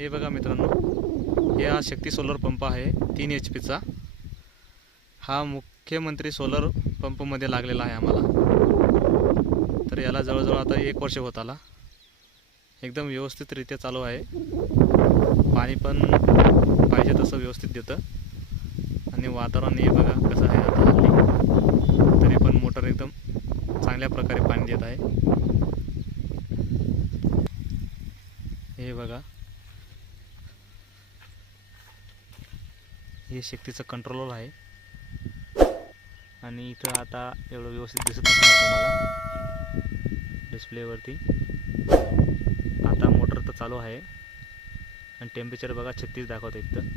हे बघा मित्रांनो, हे हा शक्ती सोलर पंप आहे 3 HP चा। हा मुख्यमंत्री सोलर पंप मध्ये लागलेला आहे आम्हाला। तर याला जवळजवळ आता 1 वर्ष होत आला। एकदम व्यवस्थितरित्या चालू आहे। पाणी पण पाहिजे तसं व्यवस्थित देतं आणि वातावरण हे बघा कसं आहे आता हल्ली। तरी पण मोटर एकदम चांगल्या प्रकारे पाणी देत आहे। हे बघा, हे शक्तीचं कंट्रोलर आहे आणि इथं आता एवढं व्यवस्थित दिसत नाही तुम्हाला डिस्प्लेवरती। आता मोटर तर चालू आहे आणि टेम्परेचर बघा 36 दाखवतं इथं।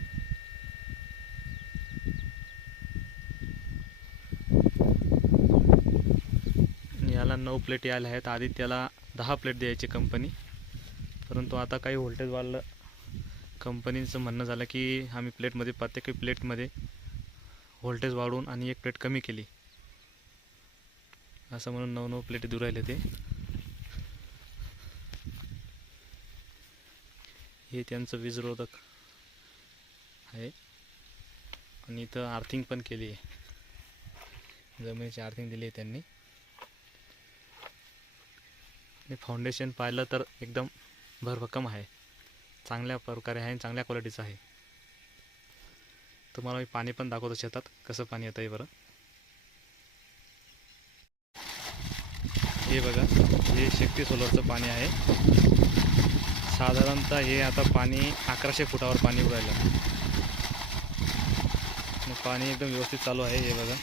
याला 9 प्लेट यायला आहेत। आधी त्याला 10 प्लेट द्यायची कंपनी, परंतु आता काही व्होल्टेज वाढलं। कंपनीचं म्हणणं झालं की आम्ही प्लेटमध्ये प्रत्येक प्लेटमध्ये व्होल्टेज वाढवून आणि 1 प्लेट कमी केली, असं म्हणून 9 प्लेट देऊ राहिले ते। हे त्यांचं वीजरोधक आहे आणि इथं आर्थिंग पण केली आहे, जमिनीची आर्थिंग दिली आहे त्यांनी। आणि फाउंडेशन पाहिलं तर एकदम भरभक्कम आहे, चांगल्या प्रकारे आहे आणि चांगल्या क्वालिटीचं आहे। तुम्हाला मी पाणी पण दाखवतो शेतात कसं पाणी येतं आहे बरं। हे बघा, हे शक्ती सोलरचं पाणी आहे। साधारणतः हे आता पाणी 1100 फुटावर पाणी उडालं आणि पाणी एकदम व्यवस्थित चालू आहे। हे बघा,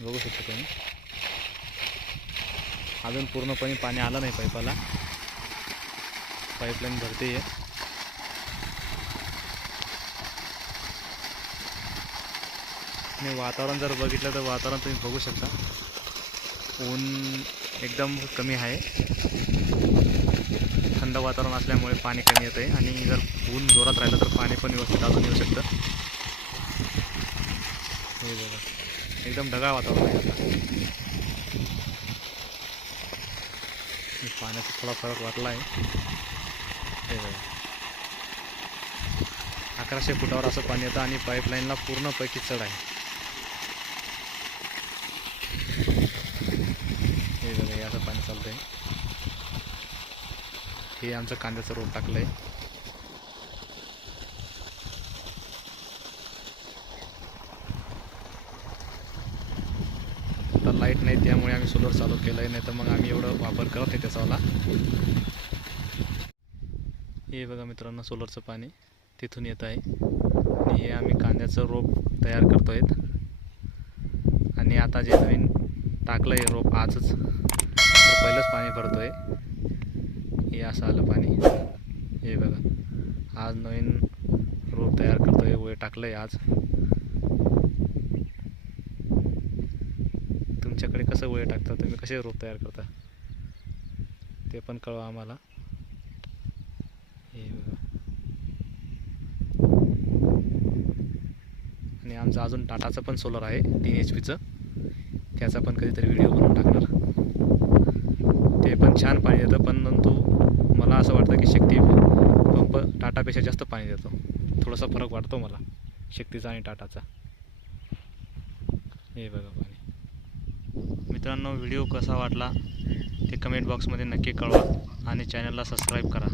बघू शकता तुम्ही। अजून पूर्णपणे पाणी आलं नाही पाईपाला, पाईपलाईन भरते आहे। आणि वातावरण जर बघितलं तर वातावरण तुम्ही बघू शकता, ऊन एकदम कमी आहे। थंड वातावरण असल्यामुळे पाणी कमी येतं आहे आणि जर ऊन जोरात राहिलं तर पाणी पण व्यवस्थित अजून येऊ शकतं। हे बघा, एकदम ढगाळ वातावरण आहे आता। पाण्याचा थोडा फरक वाटला आहे। हे बघा, 1100 फुटावर असं पाणी येतं आणि पाईपलाईनला पूर्णपैकी चढ आहे। हे बघा, हे असं पाणी चालतं आहे। हे आमचं कांद्याचं रोप टाकलं आहे। आता लाईट नाही त्यामुळे आम्ही सोलर चालू केलं आहे, नाही तर मग आम्ही एवढं वापर करत नाही त्याचावाला। हे बघा मित्रांनो, सोलरचं पाणी तिथून येत आहे आणि हे आम्ही कांद्याचं रोप तयार करतो आहेत। आणि आता जे नवीन टाकलं आहे रोप आजच, तर पहिलंच पाणी भरतो आहे। हे असं आलं पाणी। हे बघा, आज नवीन रोप तयार करतो आहे, वय टाकलं आहे आज। तुमच्याकडे कसं वय टाकता, तुम्ही कसे रोप तयार करता ते पण कळवा आम्हाला। हे बघा, आणि आमचं अजून टाटाचं पण सोलर आहे 3 HP चं, त्याचा पण कधीतरी व्हिडिओ बनवून टाकणार। ते पण छान पाणी देतं, परंतु मला असं वाटतं की शक्ती पंप टाटापेक्षा जास्त पाणी देतो। थोडासा फरक वाटतो मला शक्तीचा आणि टाटाचा। हे बघा पाणी। मित्रांनो, व्हिडिओ कसा वाटला ते कमेंट बॉक्समध्ये नक्की कळवा आणि चॅनलला सबस्क्राईब करा।